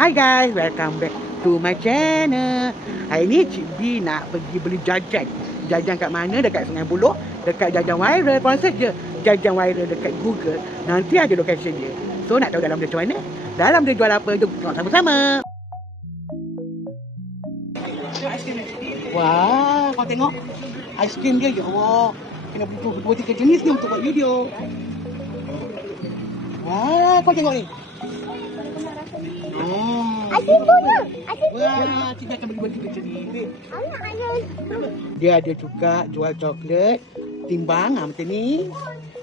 Hi guys, welcome back to my channel. Hari ni Cik B nak pergi beli jajan. Jajan kat mana? Dekat Sungai Buloh, dekat Jajan Viral. Korang search je Jajan Viral dekat Google. Nanti ada location dia. So nak tahu dalam dia macam mana? Dalam dia jual apa? Jom tengok sama-sama. Wah, kau tengok aiskrim dia. Ya Allah, kena buat 2-3 jenis ni untuk buat video. Wah, kau tengok ni. Aiskrim pula. Wah, Cik akan bagi 3 jenis. Anak ayah. Dia ada juga jual coklat, timbang macam ni.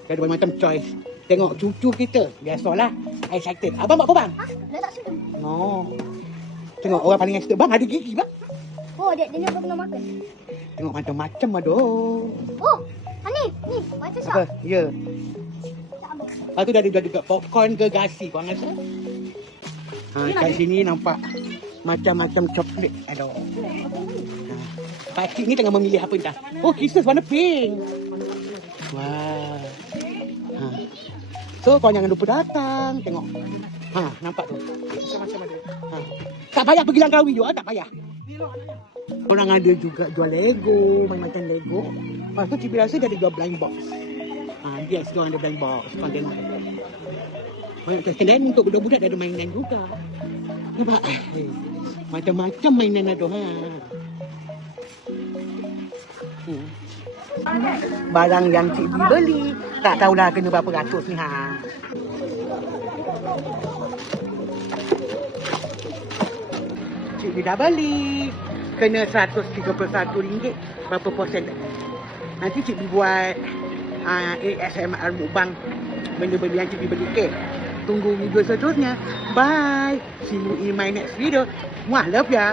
Dia ada macam choice. Tengok cucu kita. Biasalah, excited. Abang buat apa bang? Dah tak suka. No. Tengok orang paling excited. Bang ada gigi bang. Oh, dia nak pernah makan. Tengok macam-macam aduh. Oh, ni macam Apa? siap. Ya. Tak apa. Lepas tu dia ada jual juga popcorn ke gasi. Korang rasa? Kat sini nampak macam-macam coklat. Aduh. Pakcik ni tengah memilih apa entah. Oh, kisses warna pink. Wah. So, kau jangan lupa datang. Tengok. Nampak tu. Macam-macam ada. Tak payah pergi Langkawi juga, tak payah. Orang ada juga jual Lego, macam Lego. Lepas tu Cik B rasa dia ada jual blind box. Dia sekarang ada blind box. Kau tengok. Banyak kedai untuk budak-budak dia ada mainan juga. Nampak? Macam-macam mainan ada. Barang yang Cik B beli, tak tahulah kena berapa ratus ni. Cik B dah beli. Kena RM131. Berapa persen? Nanti Cik B buat ASMR mukbang benda-benda yang Cik B beli. Okay? Tunggu video seterusnya. Bye. See you in my next video. Muah, love ya.